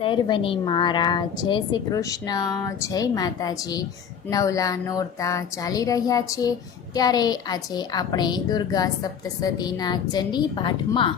સર્વને મારા જય શ્રી કૃષ્ણ, જય માતાજી. નવલા નોરતા ચાલી રહ્યા છે ત્યારે આજે આપણે દુર્ગા સપ્તશતીના ચંડી પાઠમાં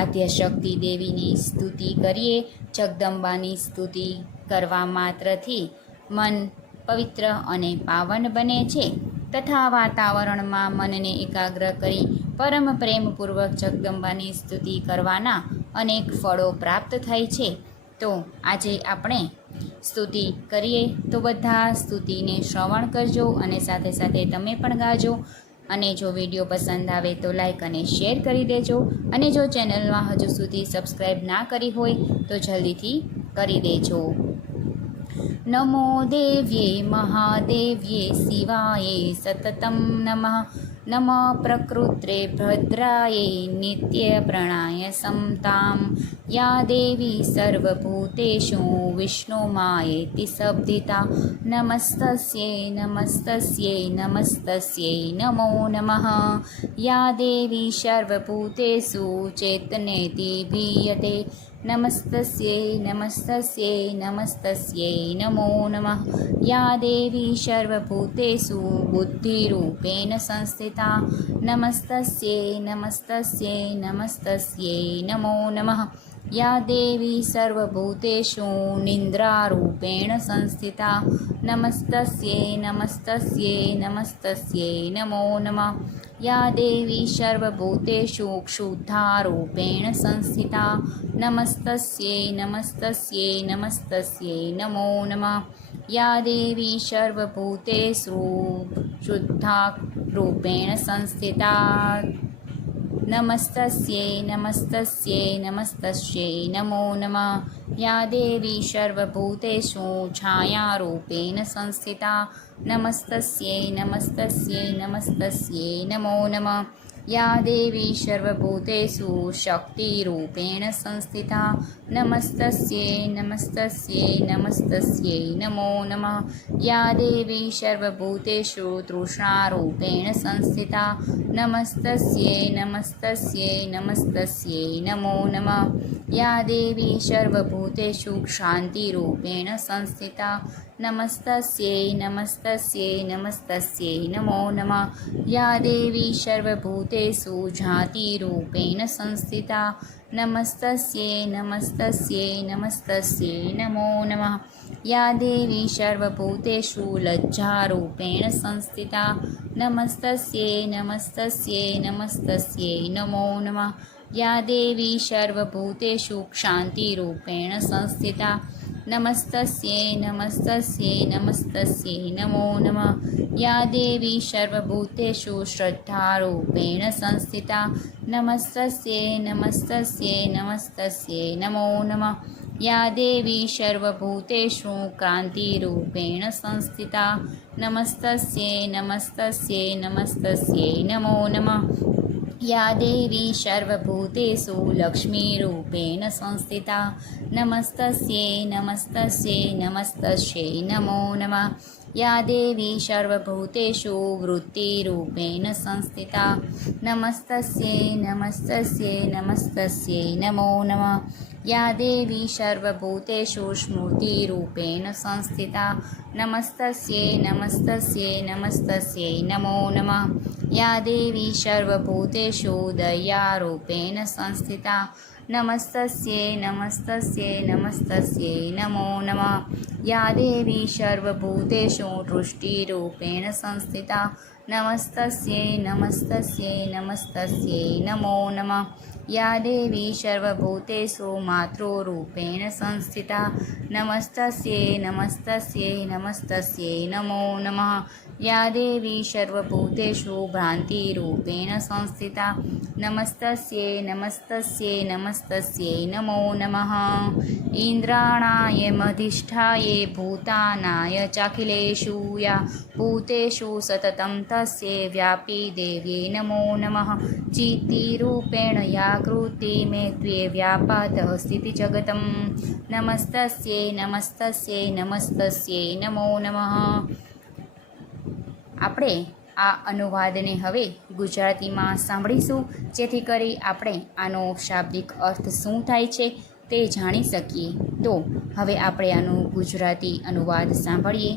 આદ્યશક્તિ દેવીની સ્તુતિ કરીએ. જગદંબાની સ્તુતિ કરવા માત્રથી મન પવિત્ર અને પાવન બને છે તથા વાતાવરણમાં મનને એકાગ્ર કરી પરમ પ્રેમપૂર્વક જગદંબાની સ્તુતિ કરવાના અનેક ફળો પ્રાપ્ત થાય છે. તો આજે આપણે સ્તુતિ કરીએ તો બધા સ્તુતિને શ્રવણ કરજો અને સાથે સાથે તમે પણ ગાજો. અને જો વિડીયો પસંદ આવે તો લાઈક અને શેર કરી દેજો. અને જો ચેનલમાં હજુ સુધી સબસ્ક્રાઈબ ના કરી હોય તો જલ્દીથી કરી દેજો. નમો દેવ્યે મહાદેવ્યે શિવાય સતતમ નમઃ. નમઃ પ્રકૃત્રે ભદ્રાય નિત્ય પ્રણાય સમતામ. યા દેવી સર્વભૂતેષુ વિષ્ણુમાયેતિ શબ્દિતા. નમસ્તસ્યૈ નમસ્તસ્યૈ નમસ્તસ્યૈ નમો નમઃ. યા દેવી સર્વભૂતેષુ ચેતનેતિ ભીયતે. નમસ્તસ્યૈ નમસ્તસ્યૈ નમસ્તસ્યૈ નમો નમઃ. યા દેવી સર્વભૂતેષુ બુદ્ધિરૂપેણ સંસ્થિતા. નમસ્તસ્યૈ નમસ્તસ્યૈ નમસ્તસ્યૈ નમો નમઃ. યા દેવી સર્વભૂતેષુ નિદ્રારૂપેણ સંસ્થિતા. નમસ્તસ્યૈ નમસ્તસ્યૈ નમસ્તસ્યૈ નમો નમઃ. યા દેવી સર્વભૂતેષુ ક્ષુદ્ધારૂપેણ સંસ્થિતા. નમસ્તસ્યૈ નમસ્તસ્યૈ નમસ્તસ્યૈ નમો નમઃ. યા દેવી સર્વભૂતેષુ શુદ્ધારૂપેણ સંસ્થિતા. નમસ્તસ્યૈ નમસ્તસ્યૈ નમસ્તસ્યૈ નમો નમઃ. યા દેવી સર્વભૂતેષુ છાયારૂપેણ સંસ્થિતા. નમસ્તસ્યૈ નમસ્તસ્યૈ નમસ્તસ્યૈ નમો નમઃ. યા દેવી સર્વભૂતેષુ શક્તિરૂપેણ સંસ્થિતા. નમસ્તસ્યૈ નમસ્તસ્યૈ નમસ્તસ્યૈ નમો નમઃ. યા દેવી સર્વભૂતેષુ તૃષ્ણારૂપેણ સંસ્થિતા. નમસ્તસ્યૈ નમસ્તસ્યૈ નમસ્તસ્યૈ નમો નમઃ. યા દેવી સર્વભૂતેષુ શાંતિરૂપેણ સંસ્થિતા. નમસ્તસ્યૈ નમસ્તસ્યૈ નમસ્તસ્યૈ નમો નમઃ. યા દેવી સર્વભૂતેષુ જાતિરૂપેણ સંસ્થિતા. નમસ્તસ્યૈ નમસ્તસ્યૈ નમસ્તસ્યૈ નમો નમઃ. યા દેવી સર્વભૂતેષુ લજ્જારૂપેણ સંસ્થિતા. નમસ્તસ્યૈ નમસ્તસ્યૈ નમસ્તસ્યૈ નમો નમઃ. યા દેવી સર્વભૂતેષુ ક્ષાંતિરૂપેણ સંસ્થિતા. નમસ્તસ્યૈ નમસ્તસ્યૈ નમસ્તસ્યૈ નમો નમઃ. યા દેવી સર્વભૂતેષુ શ્રદ્ધારૂપેણ સંસ્થિતા. નમસ્તસ્યૈ નમસ્તસ્યૈ નમસ્તસ્યૈ નમો નમઃ. યા દેવી સર્વભૂતેષુ ક્રાંતિરૂપેણ સંસ્થિતા. નમસ્તસ્યૈ નમસ્તસ્યૈ નમસ્તસ્યૈ નમો નમઃ. યા દેવી સર્વભૂતેષુ લક્ષ્મીરૂપેણ સંસ્થિતા. નમસ્તસ્યૈ નમસ્તસ્યૈ નમસ્તસ્યૈ નમો નમઃ. યા દેવી સર્વભૂતેષુ વૃત્તિરૂપેણ સંસ્થિતા. નમસ્તસ્યૈ નમસ્તસ્યૈ નમસ્તસ્યૈ નમો નમઃ. યા દેવી સર્વભૂતેષુ સ્મૃતિરૂપેણ સંસ્થિતા. નમસ્તસ્યૈ નમસ્તસ્યૈ નમસ્તસ્યૈ નમો નમઃ. યા દેવી સર્વભૂતેષુ દયારૂપેણ સંસ્થિતા. નમસ્તસ્યૈ નમસ્તસ્યૈ નમસ્તસ્યૈ નમો નમઃ. યા દેવી સર્વભૂતેષુ તૃષ્ટિરૂપેણ સંસ્થિતા. નમસ્તસ્યૈ નમસ્તસ્યૈ નમસ્તસ્યૈ નમો નમઃ. યા દેવી સર્વભૂતેષુ માતૃરૂપેણ સંસ્થિતા. નમસ્તસ્યૈ નમસ્તસ્યૈ નમસ્તસ્યૈ નમો નમઃ. યા દેવી સર્વભૂતેષુ ભ્રાંતિરૂપેણ સંસ્થિતા. નમસ્તસ્યૈ નમસ્તસ્યૈ નમસ્તસ્યૈ નમો નમઃ. ઇન્દ્રાણાયમધિષ્ઠાય ભૂતાનાય ચાખિલેષુ. યા ભૂતેષુ સતતં તસ્યૈ વ્યાપી દેવ્યે નમો નમઃ. ચિત્તિરૂપેણ યા કૃતિ મેત્વે વ્યાપાતઃ સ્થિતિ જગતમ. નમસ્તસ્યૈ નમસ્તસ્યૈ નમસ્તસ્યૈ નમો નમઃ. આપણે આ અનુવાદને હવે ગુજરાતીમાં સાંભળીશું, જેથી કરી આપણે આનો શાબ્દિક અર્થ શું થાય છે તે જાણી શકીએ. તો હવે આપણે આનું ગુજરાતી અનુવાદ સાંભળીએ.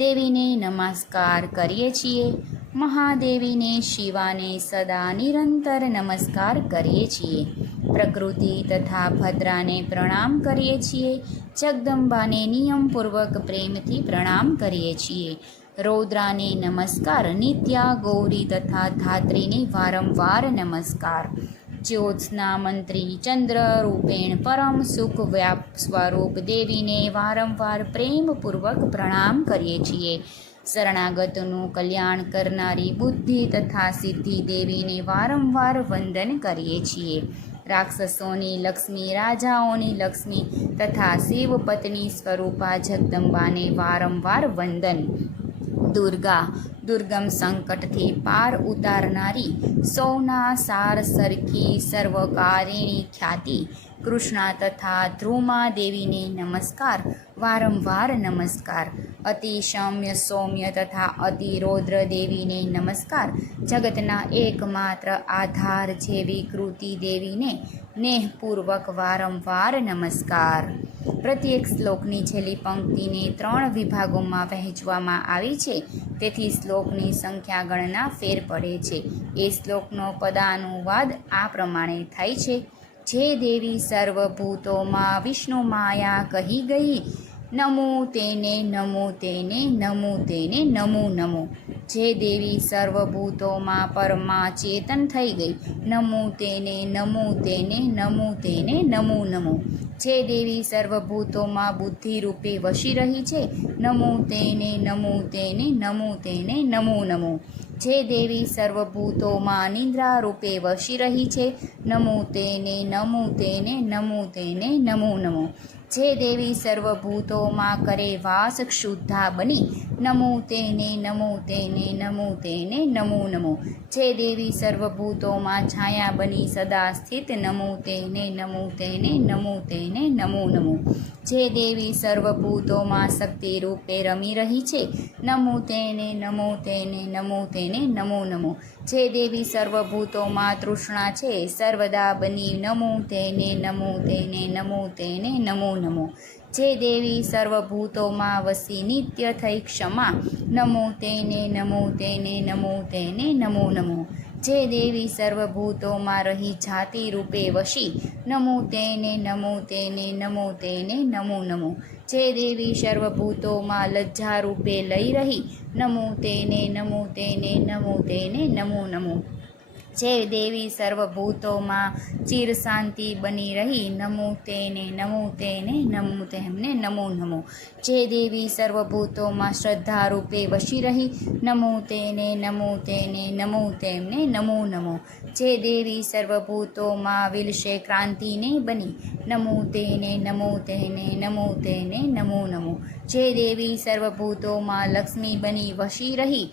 દેવીને નમસ્કાર કરીએ છીએ. મહાદેવીને શિવાને સદા નિરંતર નમસ્કાર કરીએ છીએ. પ્રકૃતિ તથા ભદ્રાને પ્રણામ કરીએ છીએ. જગદંબાને નિયમપૂર્વક પ્રેમથી પ્રણામ કરીએ છીએ. રૌદ્રાને નમસ્કાર. નિત્યા, ગૌરી તથા ધાત્રીને વારંવાર નમસ્કાર. જ્યોત્સના મંત્રી ચંદ્ર રૂપેણ પરમ સુખ વ્યાપ સ્વરૂપ દેવીને વારંવાર પ્રેમપૂર્વક પ્રણામ કરીએ છીએ. શરણાગતનું કલ્યાણ કરનારી બુદ્ધિ તથા સિદ્ધિ દેવીને વારંવાર વંદન કરીએ છીએ. રાક્ષસોની લક્ષ્મી, રાજાઓની લક્ષ્મી તથા શિવપત્ની સ્વરૂપા જગદંબાને વારંવાર વંદન. દુર્ગા, દુર્ગમ સંકટથી પાર ઉતારનારી, સૌના સાર સરખી સર્વકારિણી ખ્યાતિ કૃષ્ણા તથા ધ્રુમા દેવીને નમસ્કાર, વારંવાર નમસ્કાર. અતિ સૌમ્ય સૌમ્ય તથા અતિ રૌદ્ર દેવીને નમસ્કાર. જગતના એકમાત્ર આધાર જેવી કૃતિ દેવીને નેહપૂર્વક વારંવાર નમસ્કાર. પ્રત્યેક શ્લોકની છેલ્લી પંક્તિને 3 વિભાગોમાં વહેંચવામાં આવી છે, તેથી શ્લોકની સંખ્યા ગણના ફેર પડે છે. એ શ્લોકનો પદાનુવાદ આ પ્રમાણે થાય છે. જે દેવી સર્વભૂતોમાં વિષ્ણુ માયા કહી ગઈ, નમો તેને નમો તેને નમો તેને નમો નમો. જે દેવી સર્વભૂતોમાં પરમા ચેતન થઈ ગઈ, નમો તેને નમો તેને નમો તેને નમો નમો. જે દેવી સર્વભૂતોમાં બુદ્ધિ રૂપે વસી રહી છે, નમો તેને નમો તેને નમો તેને નમો નમો. જે દેવી સર્વભૂતોમાં નિદ્રા રૂપે વસી રહી છે, નમો તેને નમો તેને નમો તેને નમો નમો. જે દેવી સર્વભૂતોમાં કરે વાસ ક્ષુદ્ધા બની, નમો તેને નમો તેને નમો તેને નમો નમો. જે દેવી સર્વભૂતોમાં છાયા બની સદા સ્થિત, નમો તેને નમો તેને નમો તેને નમો નમો. જે દેવી સર્વભૂતોમાં શક્તિ રૂપે રમી રહી છે, નમો તેને નમો તેને નમો તેને નમો નમો. જે દેવી સર્વભૂતોમાં તૃષ્ણા છે સર્વદા બની, નમો તેને નમો તેને નમો તેને નમો નમો. જે દેવી સર્વભૂતોમાં વસી નિત્ય થઈ ક્ષમા, નમો તેને નમો તેને નમો તેને નમો નમો. જે દેવી સર્વભૂતોમાં રહી જાતિ રૂપે વશી, નમો તેને નમો તેને નમો તેને નમો નમો. જે દેવી સર્વભૂતોમાં લજ્જા રૂપે લઈ રહી, નમો તેને નમો તેને નમો તેને નમો નમો. જે દેવી સર્વભૂતોમાં ચિર શાંતિ બની રહી, નમો તેને નમો તેને નમો તેમને નમો નમો. જે દેવી સર્વભૂતોમાં શ્રદ્ધા રૂપે વસી રહી, નમો તેને નમો તેને નમો તેમને નમો નમો. જે દેવી સર્વભૂતોમાં વિલશે ક્રાંતિને બની, નમો તેને નમો તેને નમો તેને નમો નમો. જે દેવી સર્વભૂતોમાં લક્ષ્મી બની વસી રહી,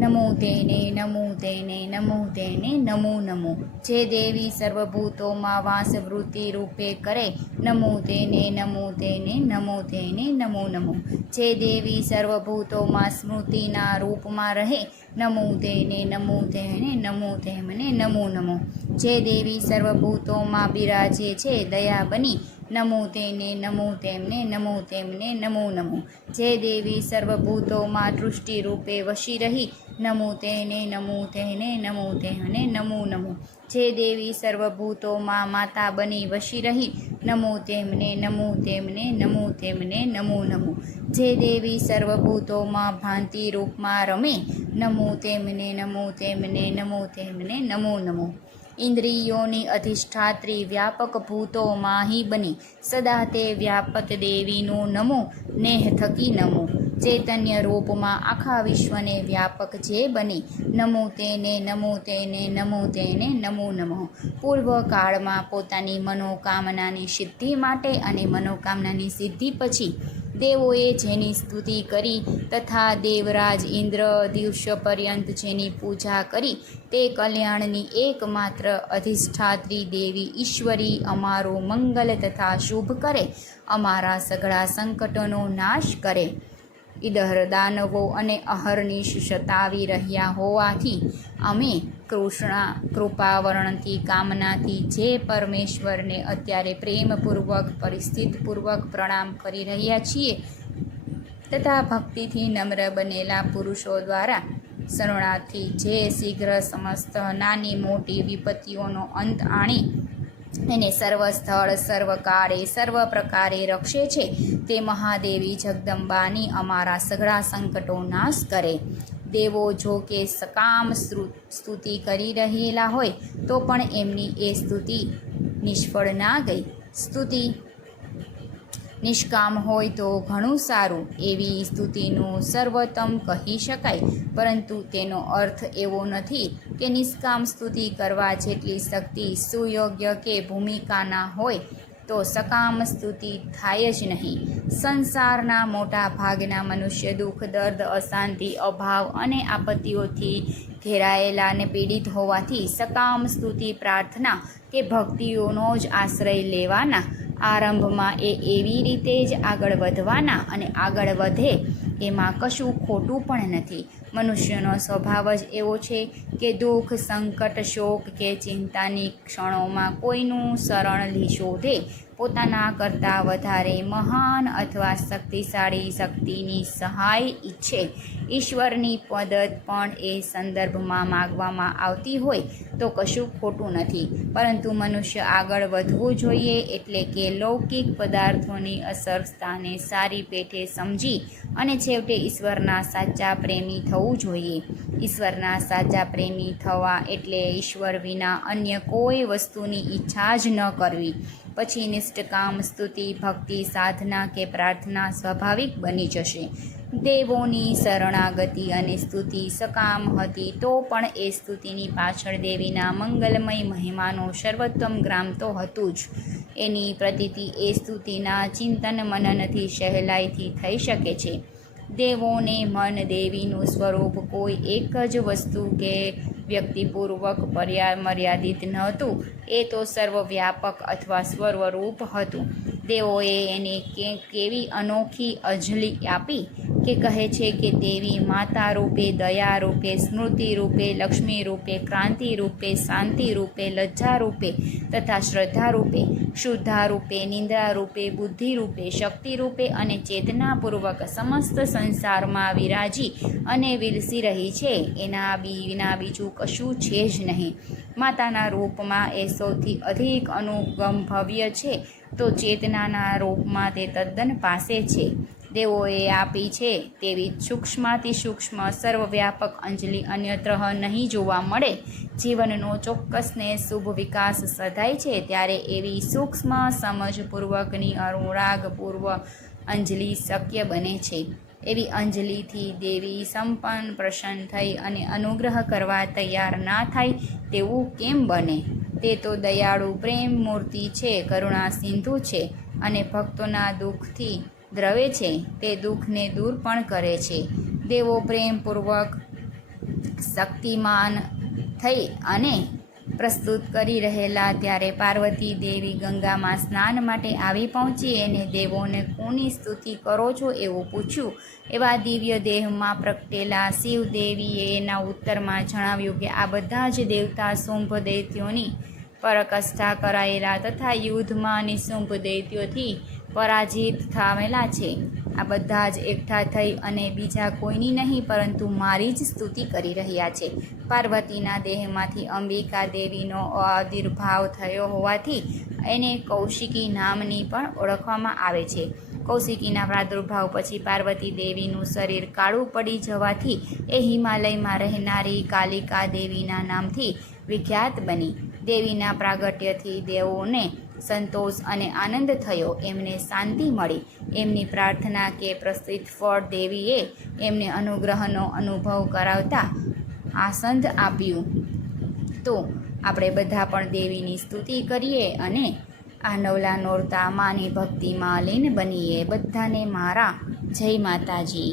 નમો તેને નમો તેને નમો તેને નમો નમો. જે દેવી સર્વભૂતોમાં વાસવૃત્તિ રૂપે કરે, નમો તેને નમો તેને નમો તેને નમો નમો. જે દેવી સર્વભૂતોમાં સ્મૃતિના રૂપમાં રહે, નમો તેને નમો તેને નમો તેમને નમો નમો. જે દેવી સર્વભૂતોમાં બિરાજે છે દયા બની, નમો તેને નમો તેમને નમો તેમને નમો નમો. જે દેવી સર્વભૂતોમાં દૃષ્ટિ રૂપે વસી રહી, નમો તેને નમો તેને નમો તેમને નમો નમો. જે દેવી સર્વભૂતોમાં માતા બની વસી રહી, નમો તેમને નમો તેમને નમો તેમને નમો નમો. જે દેવી સર્વભૂતોમાં ભાંતિ રૂપમાં રમે, નમો તેમને નમો તેમને નમો તેમને નમો નમો. ઇન્દ્રિયોની અધિષ્ઠાત્રી વ્યાપક ભૂતોમાં બની, સદા તે વ્યાપક દેવીનો નમો નેહ થકી નમો. ચૈતન્ય રૂપમાં આખા વિશ્વને વ્યાપક જે બની, નમો તેને નમો તેને નમો તેને નમો નમો. પૂર્વકાળમાં પોતાની મનોકામનાની સિદ્ધિ માટે અને મનોકામનાની સિદ્ધિ પછી દેવોએ જેની સ્તુતિ કરી તથા દેવરાજ ઇન્દ્ર દિવસ પર્યંત જેની પૂજા કરી, તે કલ્યાણની એકમાત્ર અધિષ્ઠાત્રી દેવી ઈશ્વરી અમારું મંગલ તથા શુભ કરે, અમારા સઘળા સંકટોનો નાશ કરે. ઇડર દાનવો અને અહર્નિશ સતાવી રહ્યા હોવાથી અમે કૃપાવરણથી કામનાથી જે પરમેશ્વરને અત્યારે પ્રેમપૂર્વક પરિસ્થિતપૂર્વક પ્રણામ કરી રહ્યા છીએ તથા ભક્તિથી નમ્ર બનેલા પુરુષો દ્વારા શરણાર્થી જે શીઘ્ર સમસ્ત નાની મોટી વિપત્તિઓનો અંત આણી એને સર્વ સ્થળ સર્વકાળે સર્વ પ્રકારે રક્ષે છે તે મહાદેવી જગદંબાની અમારા સઘળા સંકટો નાશ કરે. દેવો જો કે સકામ સ્તુતિ કરી રહેલા હોય તો પણ એમની એ સ્તુતિ નિષ્ફળ ના ગઈ. સ્તુતિ નિષ્કામ હોય તો ઘણું સારું, એવી સ્તુતિનું સર્વોત્તમ કહી શકાય. પરંતુ તેનો અર્થ એવો નથી કે નિષ્કામ સ્તુતિ કરવા જેટલી શક્તિ સુયોગ્ય કે ભૂમિકાના હોય તો સકામ સ્તુતિ થાય જ નહીં. સંસારના મોટા ભાગના મનુષ્ય દુઃખ, દર્દ, અશાંતિ, અભાવ અને આપત્તિઓથી ઘેરાયેલા અને પીડિત હોવાથી સકામ સ્તુતિ, પ્રાર્થના કે ભક્તિઓનો જ આશ્રય લેવાના. આરંભમાં એવી રીતે જ આગળ વધવાના અને આગળ વધે એમાં કશું ખોટું પણ નથી. મનુષ્યનો સ્વભાવ જ એવો છે કે દુઃખ, સંકટ, શોક કે ચિંતાની ક્ષણોમાં કોઈનું શરણ શોધે, પોતાના કરતાં વધારે મહાન અથવા શક્તિશાળી શક્તિની સહાય ઈચ્છે. ઈશ્વરની મદદ પણ એ સંદર્ભમાં માગવામાં આવતી હોય તો કશું ખોટું નથી. પરંતુ મનુષ્ય આગળ વધવું જોઈએ એટલે કે લૌકિક પદાર્થોની અસરતાને સારી પેઠે સમજી અને છેવટે ઈશ્વરના સાચા પ્રેમી થવું જોઈએ. ઈશ્વરના સાચા પ્રેમી થવા એટલે ઈશ્વર વિના અન્ય કોઈ વસ્તુની ઈચ્છા જ ન કરવી. પછી નિષ્કામ સ્તુતિ, ભક્તિ, સાધના કે પ્રાર્થના સ્વાભાવિક બની જશે. દેવોની શરણાગતિ અને સ્તુતિ સકામ હતી તો પણ એ સ્તુતિની પાછળ દેવીના મંગલમય મહિમાનો સર્વોત્તમ ગ્રામ તો હતું જ. એની પ્રતીતિ એ સ્તુતિના ચિંતન મનનથી સહેલાઈથી થઈ શકે છે. દેવોને મન દેવીનું સ્વરૂપ કોઈ એક જ વસ્તુ કે વ્યક્તિપૂર્વક મર્યાદિત નહોતું, એ તો સર્વવ્યાપક અથવા સ્વરૂપ હતું. દેવોએ એને કેવી અનોખી અંજલિ આપી કે કહે છે કે દેવી માતા રૂપે, દયા રૂપે, સ્મૃતિ રૂપે, લક્ષ્મી રૂપે, ક્રાંતિ રૂપે, શાંતિ રૂપે, લજ્જા રૂપે તથા શ્રદ્ધા રૂપે, શુદ્ધા રૂપે, નિંદ્રા રૂપે, બુદ્ધિ રૂપે, શક્તિ રૂપે અને ચેતનાપૂર્વક સમસ્ત સંસારમાં વિરાજી અને વિલસી રહી છે. એના વિના બીજું કશું છે જ નહીં. માતાના રૂપમાં એ સૌથી અધિક અનુગમભવ્ય છે તો ચેતનાના રૂપમાં તે તદ્દન પાસે છે. દેવોએ આપી છે તેવી સૂક્ષ્માતિ સૂક્ષ્મ સર્વવ્યાપક અંજલિ અન્યત્ર નહીં જોવા મળે. જીવનનો ચોક્કસને શુભ વિકાસ સધાય છે ત્યારે એવી સૂક્ષ્મ સમજપૂર્વકની અનુરાગપૂર્વ અંજલિ શક્ય બને છે. એવી અંજલિથી દેવી સંપન્ન પ્રસન્ન થઈ અને અનુગ્રહ કરવા તૈયાર ના થાય તેવું કેમ બને? તે તો દયાળુ પ્રેમ મૂર્તિ છે, કરુણા સિંધુ છે અને ભક્તોના દુઃખથી દ્રવે છે, તે દુઃખને દૂર પણ કરે છે. દેવો પ્રેમપૂર્વક શક્તિમાન થઈ અને પ્રસ્તુત કરી રહેલા ત્યારે પાર્વતી દેવી ગંગામાં સ્નાન માટે આવી પહોંચી. એને દેવોને કોની સ્તુતિ કરો છો એવું પૂછ્યું. એવા દિવ્ય દેહમાં પ્રગટેલા શિવદેવીએ એના ઉત્તરમાં જણાવ્યું કે આ બધા જ દેવતા શુંભ દૈત્યોની પરાકાષ્ઠા કરાયેલા તથા યુદ્ધમાં નિશુંભ દૈત્યોથી પરાજિત થામેલા છે. આ બધા જ એકઠા થઈ અને બીજા કોઈની નહીં પરંતુ મારી જ સ્તુતિ કરી રહ્યા છે. પાર્વતીના દેહમાંથી અંબિકા દેવીનો આવિર્ભાવ થયો હોવાથી એને કૌશિકી નામની પણ ઓળખવામાં આવે છે. કૌશિકીના પ્રાદુર્ભાવ પછી પાર્વતી દેવીનું શરીર કાળું પડી જવાથી એ હિમાલયમાં રહેનારી કાલિકા દેવીના નામથી વિખ્યાત બની. દેવીના પ્રાગટ્યથી દેવોને સંતોષ અને આનંદ થયો, એમને શાંતિ મળી. એમની પ્રાર્થના કે પ્રસ્તુત ફળ દેવીએ એમને અનુગ્રહનો અનુભવ કરાવતા આસંદ આપ્યું. તો આપણે બધા પણ દેવીની સ્તુતિ કરીએ અને આ નવલા નોરતા માની ભક્તિમાં લીન બનીએ. બધાને મારા જય માતાજી.